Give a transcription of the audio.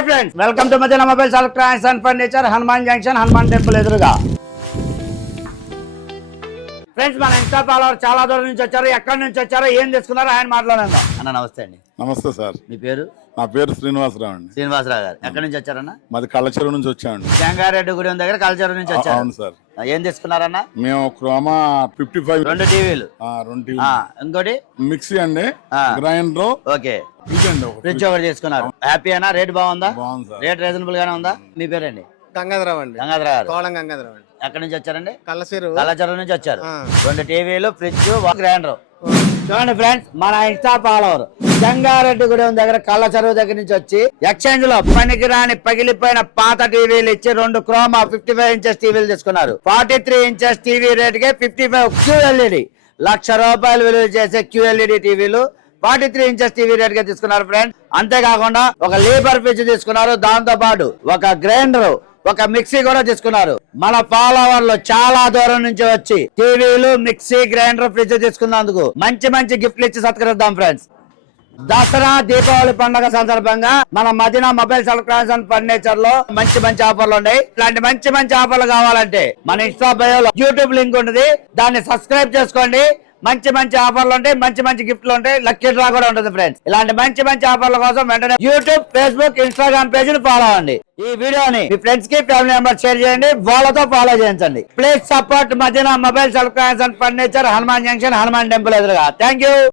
Hi friends, welcome to Madina mobiles electronics and furniture, Hanuman junction, Hanuman temple ఎదురుగా. Friends, మన insta follower చాలా దూరం నుంచి వచ్చారు. ఎక్కడి నుంచి వచ్చారో, ఏం తీసుకున్నారో ఆయన మాట్లాడండి. అన్న నమస్తే అండి. నమస్తే సార్. మీ పేరు? నా పేరు శ్రీనివాసరావు అండి. శ్రీనివాసరావు గారు ఎక్కడి నుంచి వచ్చారన్న? మాది కళ్ళచెరువు నుంచి వచ్చామండి. జంగారెడ్డి గుడి దగ్గర కల్చర్ నుంచి వచ్చారు. అవును సార్. ఏం తీసుకున్నారన్న? మేము క్రోమా 55 రెండు టీవీలు, ఇంకోటి మిక్సీ అండి, గ్రైండర్, ఓకే, ఫ్రిడ్జ్ ఒకటి తీసుకున్నారు. హ్యాపీ అన్న? రేట్ బాగుందా? బాగుంది సార్. రేట్ రీజనబుల్ గానే ఉందా? మీ పేరండి? గంగాధరరావు అండి. గంగాధర గారు గంగాధరరావు అండి. ఎక్కడి నుంచి వచ్చారండి? కళ్ళచెరువు నుంచి వచ్చారు. రెండు టీవీలు, ఫ్రిడ్జ్, ఒక గ్రైండర్. చూడండి ఫ్రెండ్స్, మన ఇన్స్టా ఫాలోవర్ జంగారెడ్డి గుడి దగ్గర కళ్ళ చెరువు దగ్గర నుంచి వచ్చి ఎక్స్చేంజ్ లో పనికిరాని పగిలిపోయిన పాత టీవీలు ఇచ్చి రెండు క్రోమా 55 ఇంచెస్ టీవీలు తీసుకున్నారు. 43 ఇంచెస్ టీవీ రేట్ కి 55 QLED, ₹1,00,000 విలువ చేసే QLED టీవీలు 43 ఇంచెస్ టీవీ రేట్ గా తీసుకున్నారు ఫ్రెండ్. అంతేకాకుండా ఒక లీబర్ ఫ్రిడ్జ్ తీసుకున్నారు. దాంతో పాటు ఒక గ్రైండర్, ఒక మిక్సీ కూడా తీసుకున్నారు. మన ఫాలోవర్లు చాలా దూరం నుంచి వచ్చి టీవీలు, మిక్సీ, గ్రైండర్, ఫ్రిడ్జ్ తీసుకున్నందుకు మంచి మంచి గిఫ్ట్లు ఇచ్చి సత్కరిద్దాం ఫ్రెండ్స్. దసరా, దీపావళి పండుగ సందర్భంగా మన Madina mobiles electronics and furniture లో మంచి మంచి ఆఫర్లు ఉన్నాయి. ఇలాంటి మంచి మంచి ఆఫర్లు కావాలంటే మన ఇన్స్టా బయోలో యూట్యూబ్ లింక్ ఉంటుంది, దాన్ని సబ్స్క్రైబ్ చేసుకోండి. మంచి మంచి ఆఫర్లు ఉంటాయి, మంచి మంచి గిఫ్ట్లు ఉంటాయి, లక్కీ డ్రా కూడా ఉంటుంది ఫ్రెండ్స్. ఇలాంటి మంచి మంచి ఆఫర్ల కోసం వెంటనే యూట్యూబ్, ఫేస్బుక్, ఇన్స్టాగ్రామ్ పేజీని ఫాలో అవ్వండి. ఈ వీడియోని మీ ఫ్రెండ్స్ కి, ఫ్యామిలీ మెంబర్స్ షేర్ చేయండి, వాళ్ళతో ఫాలో చేయించండి. Please support Madina mobiles electronics and furniture, Hanuman junction, Hanuman temple ఎదురుగా. Thank you.